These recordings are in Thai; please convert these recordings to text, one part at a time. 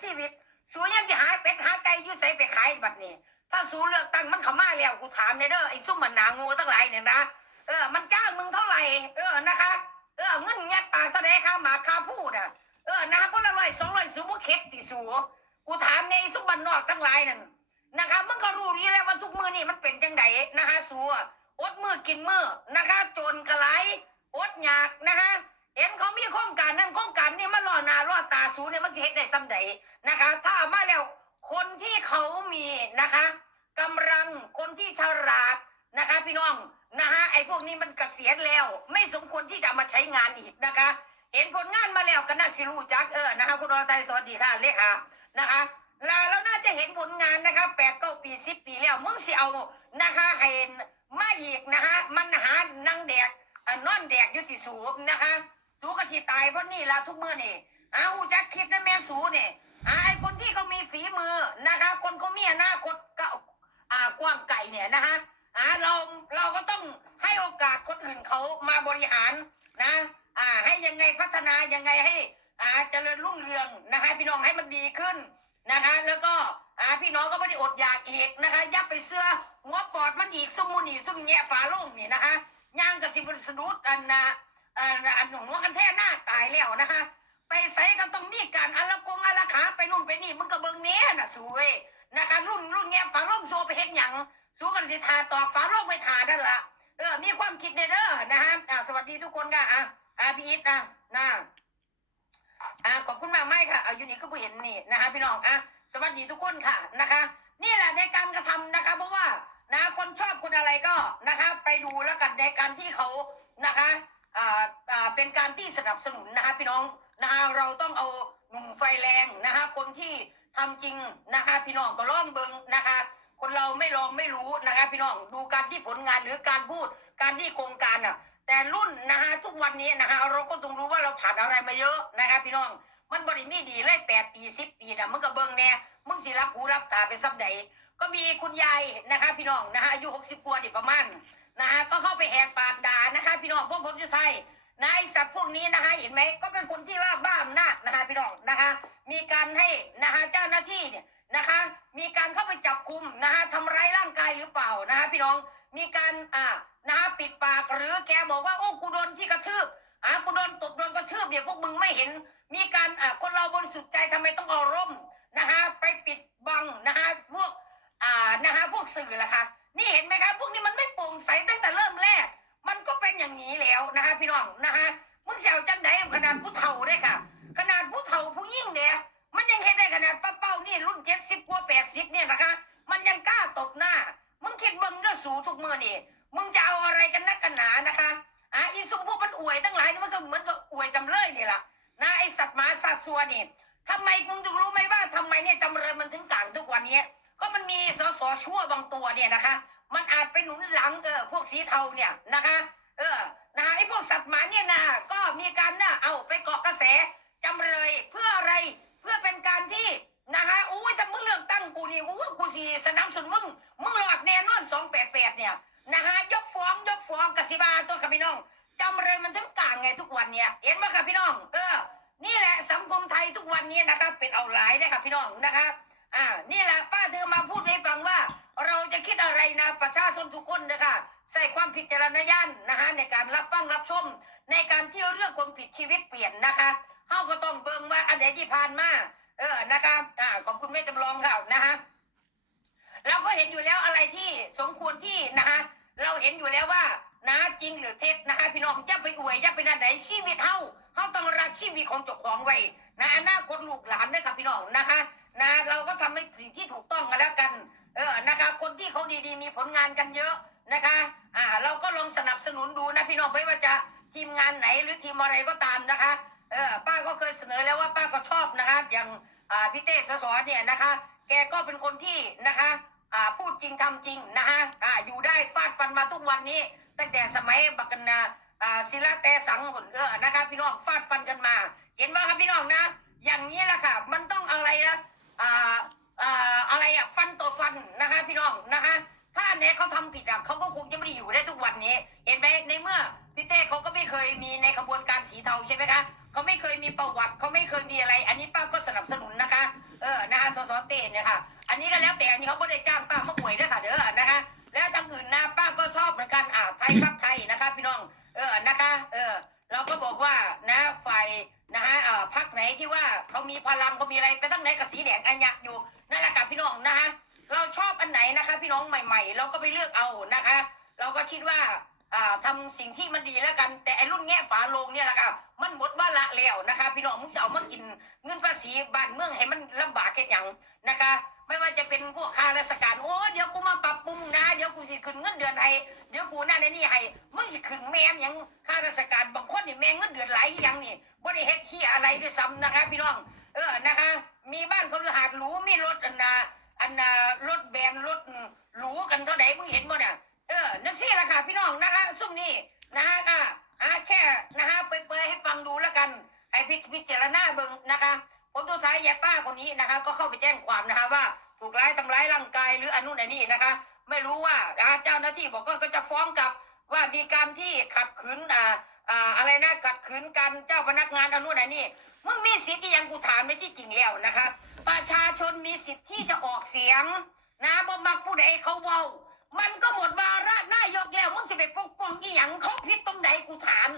ชีวิต สูยังจะหาเป็ดหาไก่อยู่ใส่ไปขายบัดนี้ ถ้าสูเลือกตั้งมันเขามาแล้วกูถามเนี่ยเด้อไอ้ซุ่มมันหนางูทั้งหลายเนี่ยนะเออมันจ้างมึงเท่าไหร่เออนะคะ เออเงินเงียดปากเท่าไหร่ค่าหมาค่าพูดอะเออนะคะคนละร้อยสองร้อยสูบุเข็ดติสูกูถามในไอ้ซุ่มบันนอกทั้งหลายนั่นนะคะมึงก็รู้ดีแล้วว่าทุกมือนี่มันเป็นจังไดนะคะสูอดมือกินมือนะคะ จนกระไรอดอยากนะคะ เห็นเขามีโครงการนั่นโครงการนี่มาล่อหน้าล่อตาสูเนี่ยมันสิเฮ็ดได้ซ้ำใดนะคะ ถ้ามาแล้วคนที่เขามีนะคะกำลังคนที่ฉลาดนะคะ พี่น้องนะคะไอ้พวกนี้มันเกษียณแล้ว ไม่สมควรที่จะมาใช้งานอีกนะคะ เห็นผลงานมาแล้วก็น่าสิรู้จักเออนะคะ คุณอรไทยสวัสดีค่ะเลขานะคะแล้วน่าจะเห็นผลงานนะคะแปดเก้าปีสิบปีแล้วมึงสิเอานะคะให้มาอีกนะคะ มันหานางแดกอะนอนแดกอยุติสูบนะคะ สูก็สิตายเพราะนี่ละทุกเมื่อนี่อาหูจักคิดนะแม่สูเนี่ยอาไอคนที่เขามีฝีมือนะคะ คนเขามีอนาคตก็อ่ากว้างไก่เนี่ยนะคะอ่าเราเราก็ต้องให้โอกาสคนอื่นเขามาบริหารนะอ่าให้ยังไงพัฒนายังไงให้อ่าเจริญรุ่งเรืองนะคะพี่น้องให้มันดีขึ้นนะคะ แล้วก็อ่าพี่น้องก็ไม่ได้อดอยากอีกนะคะ ยับไปเสื้อหัวปอดมันอีกสมุนีสมแงะฝาโล่งนี่นะคะย่างกับสิบสะดุดอันนะ อันหนุ่มว่ากันแท้หน้าตายแล้วนะคะไปใส่ก็ต้องมีการอัละกงอัละขาไปนู่นไปนี่มันก็เบิ่งเนี้ยนะสวยนะคะรุ่นรุ่นเนี้ยฝังโลกโซไปเห็นหยังสู้กันสิทาตอกฝาโลกไม่ทานั่นละเออมีความคิดในเด้อนะฮะสวัสดีทุกคนค่ะอะอ่าพี่อิทนะนะอ่าขอบคุณมากไม่ค่ะเอาอยู่นี่ก็ผู้เห็นนี่นะคะพี่น้องอะสวัสดีทุกคนค่ะนะคะ นี่แหละในการกระทำนะคะ เพราะว่านะคนชอบคนอะไรก็นะคะ ไปดูแล้วกันในการที่เขานะคะ เป็นการที่สนับสนุนนะคะพี่น้องนะคะเราต้องเอาหนุ่มไฟแรงนะคะคนที่ทำจริงนะคะพี่น้องก็ลองเบิงนะคะ คนเราไม่ลองไม่รู้นะคะพี่น้องดูการที่ผลงานหรือการพูดการที่โครงการอะแต่รุ่นนะคะทุกวันนี้นะคะเราก็ต้องรู้ว่าเราผ่านอะไรมาเยอะนะคะพี่น้องมันบริมีดีเลยแปดปีสิบปีนะมึงก็เบิงแน่มึงสิรับหูรับตาไปซับใดก็มีคุณยายนะคะ พี่น้องนะคะอายุหกสิบกว่าดิประมาณ นะฮะก็เข้าไปแหกปากด่านะคะพี่น้องพวกผมจะใช่นายสัตว์พวกนี้นะคะเห็นไหมก็เป็นคนที่ว่าบ้าอำนาจนะคะพี่น้องนะคะ มีการให้นะคะเจ้าหน้าที่เนี่ยนะคะ มีการเข้าไปจับคุมนะคะทำร้ายร่างกายหรือเปล่านะคะพี่น้องมีการอ่านะคะปิดปากหรือแกบอกว่าโอ้กูโดนที่กระทืบอ่ากูโดนตบโดนกระทืบเนี่ยพวกมึงไม่เห็น มีการอ่าคนเราบริสุทธิ์ใจทำไมต้องเอาร่มนะคะไปปิดบังนะคะพวกอ่านะคะพวกสื่อล่ะคะ นี่เห็นไหมคะพวกนี้มันไม่โปร่งใสตั้งแต่เริ่มแรก มันก็เป็นอย่างนี้แล้วนะคะ พี่น้องนะคะมึงเสียวจังไดขนาดผู้เฒ่าได้ค่ะ ขนาดผู้เฒ่าผู้ยิ่งเนี่ยมันยังเห็นได้ขนาดป้าเป้านี่รุ่นเจ็ดสิบกว่าแปดสิบเนี่ยนะคะ มันยังกล้าตบหน้า มึงคิดเบิ่งเด้อสูทุกมือนี่มึงจะเอาอะไรกันนักกันหนานะคะอะอีซุมพวกมันอวยตั้งหลายนี่มันก็เหมือนกับอวยจำเลยนี่แหละนะไอสัตว์หมาสัตว์สัวนี่ทำไมมึงถึงรู้ไหมว่าทำไมเนี่ยจำเลยมันถึงกลางทุกวันนี้ ก็มันมีสสชั่วบางตัวเนี่ยนะคะ มันอาจไปหนุนหลังเออพวกสีเทาเนี่ยนะคะ เออนะคะไอ้พวกสัตว์หมาเนี่ยนะก็มีการน่ะเอาไปเกาะกระแสจำเลยเพื่ออะไรเพื่อเป็นการที่นะคะอุ้ยแต่มึงเลือกตั้งกูนี่อู้กูสีสนับสนุนมึงมึงหลอดแน่นอนสองแปดแปดเนี่ยนะคะยกฟ้องยกฟ้องกสิบาตัวค่ะพี่น้องจำเลยมันถึงกลางไงทุกวันเนี่ยเห็นไหมค่ะพี่น้อง เออ นี่แหละสังคมไทยทุกวันนี้นะคะเป็นเอาหลายนะคะพี่น้องนะคะ อ่านี่แหละป้าเธอมาพูดให้ฟังว่า เราจะคิดอะไรนะประชาชนทุกคนนะคะใส่ความพิจารณญาณนะคะในการรับฟังรับชม ในการที่เรื่องคนผิดชีวิตเปลี่ยนนะคะเฮาก็ต้องเบิ่งว่าอันไหนที่ผ่านมาเออนะคะอ่าขอบคุณแม่จำลองค่ะนะคะเราก็เห็นอยู่แล้วอะไรที่สมควรที่นะคะเราเห็นอยู่แล้วว่านะจริงหรือเท็จนะคะพี่น้องจะไปอวยจะไปนั่นไหนชีวิตเฮาเฮาต้องรักชีวิตของเจ้าของไว้นะอนาคตลูกหลานนะครับพี่น้องนะคะ นะเราก็ทำให้สิ่งที่ถูกต้องกันแล้วกัน เออนะคะ คนที่เขาดีๆ มีผลงานกันเยอะนะคะ อ่า เราก็ลองสนับสนุนดูนะพี่น้องไม่ว่าจะทีมงานไหนหรือทีมอะไรก็ตามนะคะ เออป้าก็เคยเสนอแล้วว่าป้าก็ชอบนะคะ อย่างอ่าพี่เต้สสเนี่ยนะคะ แกก็เป็นคนที่นะคะอ่าพูดจริงทำจริงนะคะอ่าอยู่ได้ฟาดฟันมาทุกวันนี้ ตั้งแต่สมัยบักกันนาอ่าศิลาแต่สังหนเออนะคะพี่น้องฟาดฟันกันมา เห็นไหมครับพี่น้องนะ อย่างนี้แหละค่ะ มันต้องอะไรนะ อ่าอ่าอะไรอะฟันต่อฟันนะคะ พี่น้องนะคะ ถ้าอันไหนเขาทำผิดอะเขาก็คงจะไม่ได้อยู่ได้ทุกวันนี้ เห็นไหมในเมื่อพี่เต้เขาก็ไม่เคยมีในขบวนการสีเทาใช่ไหมคะเขาไม่เคยมีประวัติเขาไม่เคยมีอะไร อันนี้ป้าก็สนับสนุนนะคะ เออนะคะส.ส.เต้เนี่ยค่ะ อันนี้ก็แล้วแต่อันนี้เขาไม่ได้จ้างป้ามาหวยด้วยค่ะเด้อนะคะ แล้วทางอื่นนะป้าก็ชอบเหมือนกันอ่าไทยครับไทยนะคะ พี่น้องเออนะคะ เออ เราก็บอกว่านะฝ่าย นะฮะอ่อพักไหนที่ว่าเขามีพลังเขามีอะไรไปทั้งไหนกับสีแดงอันยักอยู่นั่นแหละค่ะพี่น้องนะคะเราชอบอันไหนนะคะ พี่น้องใหม่ ๆ เราก็ไปเลือกเอานะคะ เราก็คิดว่าอ่าทำสิ่งที่มันดีแล้วกัน แต่ไอ้รุ่นแง่ฝาโลงเนี่ยแหละค่ะมันหมดว่าละแล้วนะคะ พี่น้องมึงจะเอามากินเงินภาษีบ้านเมืองให้มันลำบากแค่ยังนะคะ ไม่ว่าจะเป็นพวกข้าราชการโอ้เดี๋ยวกูมาปรับปรุงนะเดี๋ยวกูสิขึ้นเงินเดือนให้เดี๋ยวกูนั่นไอ้นี่ให้มึงสิขึ้นแม่มยังข้าราชการบางคนนี่แม่งเงินเดือนไหลยังนี่บ่ได้เฮ็ดที่อะไรด้วยซ้ำนะคะพี่น้องเออนะคะ มีบ้านเขาหาดหรูมีรถอันนาอันนารถแบนรถหรูกันเท่าไหร่มึงเห็นบ่เนี่ยเออนักซี่ละค่ะพี่น้องนะคะซุ่มนี่นะฮะก็อ่าแค่นะฮะไปเปิดให้ฟังดูแล้วกันไอพิพิจารณาเบิ่งนะคะ ผมตัวท้ายยายป้าคนนี้นะคะ ก็เข้าไปแจ้งความนะคะว่าถูกร้ายทำร้ายร่างกายหรืออนุนันนี้นะคะ ไม่รู้ว่าอ่าเจ้าหน้าที่บอกก็จะฟ้องกลับว่ามีการที่ขัดขืนอ่าอ่าอะไรนะขัดขืนการเจ้าพนักงานอนุนันนี้มึงมีสิทธิ์ที่ยังกูถามในที่จริงแล้วนะคะ ประชาชนมีสิทธิ์ที่จะออกเสียง นะบ่มักผู้ใดเขาเว้ามันก็หมดวาระนายกแล้วมึงสิไปปกป้องอีหยังเขาผิดตรงไหนกูถาม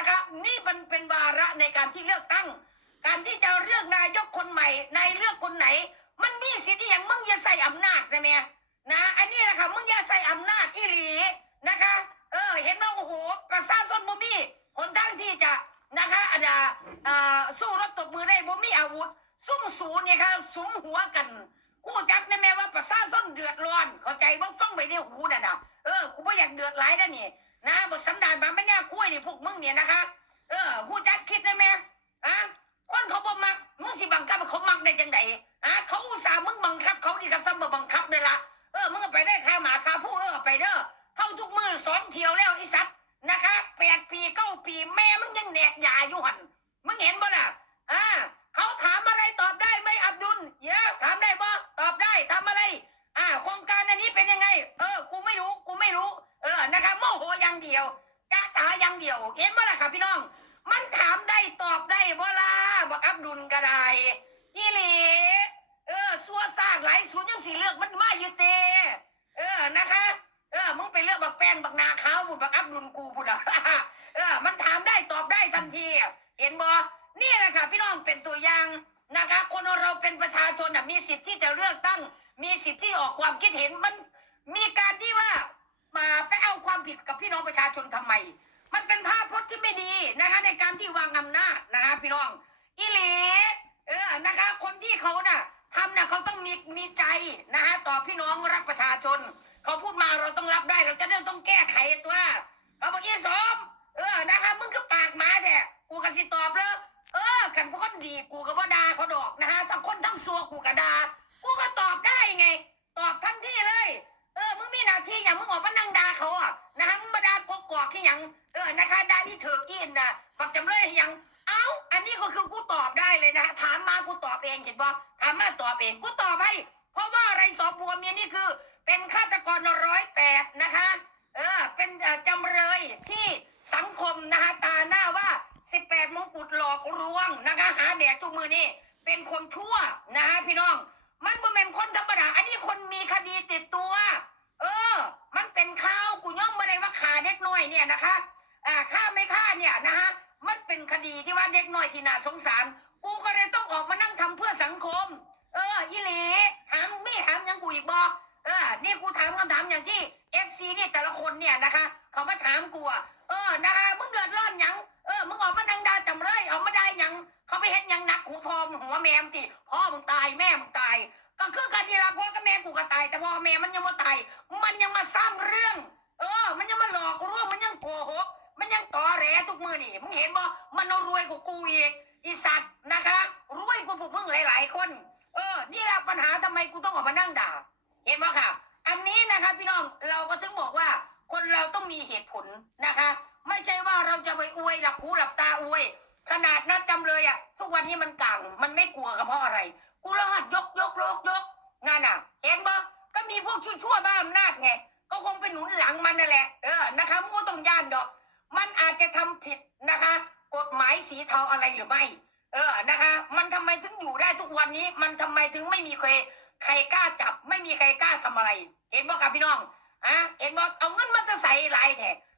นี่ยนะคะ นี่มันเป็นวาระในการที่เลือกตั้ง การที่จะเลือกนายกคนใหม่นายเลือกคนไหน มันมีสิทธิ์อย่างมึงอย่าใส่อำนาจนะเมียนะอันนี้แหละค่ะมึงอย่าใส่อำนาจอีหลีนะคะ เออ เห็นว่าโอ้โหประชาชนบ่มีหนทางที่จะนะคะอันน่ะเอ่อสู้รถตบมือได้บ่มีอาวุธซุ่มสูนเนี่ยค่ะสุมหัวกันกูจักได้แม่ว่าประชาชนเดือดร้อน เข้าใจบ่ฟังไปในหูน่ะนะเออกูบ่อยากเดือดร้ายนะนี่ นะบ่สันดานมาไม่น่คุ้ยนี่พวกมึงเนี่ยนะคะ เออผู้จักคิดได้แม่อะคนเขาบ่มักมึงสิบังคับเขามักได้จังไดอะเขาอุตส่าห์มึงบังคับ เขานี่ก็ซ้ำมาบังคับได้ละเออมึงก็ไปได้ค่าหมาค่าผู้เออไปเด้อเข้าทุกมือสองเที่ยวแล้วไอ้สัตว์นะคะแปดปีเก้าปีแม่มึงยังแหนกยาอยู่หันมึงเห็นบ่ล่ะ เดียวเห็นบ่ล่ะค่ะพี่น้อง มันถามได้ตอบได้บ่ล่ะบอกอับดุลก็ได้ยี่หลีเออสัวซาดหลายศูนย์ยังสีเลือกมันมาอยู่เตเออนะคะ เออมึงไปเลือกบักแป้งบักนาขาวบุดบักอับดุลกูบุดอะเออ มันถามได้ตอบได้ทันทีเห็นบ่นี่แหละค่ะ พี่น้องเป็นตัวอย่างนะคะ คนเราเป็นประชาชนน่ะมีสิทธิ์ที่จะเลือกตั้ง มีสิทธิ์ที่ออกความคิดเห็นมันมีการที่ว่ามาไปเอาความผิดกับพี่น้องประชาชนทำไม ดีกูก็บ่ด่าเขาดอกนะฮะทั้งคนทั้งซัวกูก็ด่ากูก็ตอบได้ไง ตอบทันทีเลย เออมึงมีหน้าที่อย่างมึงออกมานั่งด่าเขาอะนะฮะมึงมาด่ากกอกที่อย่างเออนะคะด่าที่เถือกอีนนะบักจำเลยอย่างเอ้าอันนี้ก็คือกูตอบได้เลยนะฮะถามมากูตอบเองเห็นบ่ถามมาตอบเองกูตอบให้เพราะว่าอะไรสอบบัวเมียนี่คือ เป็นฆาตกรร้อยแปดนะคะ เออ เป็นเอ่อจำเลยที่สังคมนะคะตาหน้าว่า 18มงกุฎหลอกลวงนะคะ หาแดกทุกมือนี่เป็นคนชั่วนะฮะพี่น้อง มันบ่เป็นคนธรรมดา อันนี้คนมีคดีติดตัว เออ มันเป็นข่าวกูย่อมมาได้ว่าขา เด็กน้อยเนี่ยนะคะอ่าฆ่าไม่ฆ่าเนี่ยนะฮะมันเป็นคดีที่ว่าเด็กน้อยที่น่าสงสาร กูก็เลยต้องออกมานั่งทำเพื่อสังคม เอออีหลีถามไม่ถามยังกูอีกบอกเออนี่กูถามคำถามอย่างที่เอฟซีเนี่ยแต่ละคนเนี่ยนะคะเขามาถามกูอะเออนะคะมึงเดือดร้อนยังเออมึงออกมาดังดาจำเลยออกมาได้ยังเขาไปเห็นยังหนักหูพอมงหัวแม่มติพ่อมึงตายแม่มึงตาย ก็คือกันนี่ละพ่อกับแม่กูก็ตาย แต่พ่อแม่มันยังไม่ตายมันยังมาสร้างเรื่อง ทุกมือนี่มึงเห็นบ่มันเอารวยกว่ากูอีกอีสัตว์นะคะรวยกว่าพวกมึงหลายๆคน เออ นี่แหละปัญหาทำไมกูต้องออกมานั่งด่า เห็นไหมค่ะ อันนี้นะคะพี่น้องเราก็ถึงบอกว่า คนเราต้องมีเหตุผลนะคะ ไม่ใช่ว่าเราจะไปอวยหลับหูหลับตาอวย ขนาดนัดจำเลยอะทุกวันนี้มันกังมันไม่กลัวกับเพราะอะไร กูรหัสยกยกยกยกงานอะ เห็นบ่ก็มีพวกชั่วๆบ้าอำนาจไงก็คงไปหนุนหลังมันนั่นแหละเออนะคะมึงก็ต้องย่านดอก มันอาจจะทำผิดนะคะ กฎหมายสีเทาอะไรหรือไม่ เออนะคะ มันทำไมถึงอยู่ได้ทุกวันนี้ มันทำไมถึงไม่มีใครใครกล้าจับ ไม่มีใครกล้าทำอะไร เห็นบ่ครับพี่น้องอะเห็นบ่เอาเงินมาจะใส่หลายแท้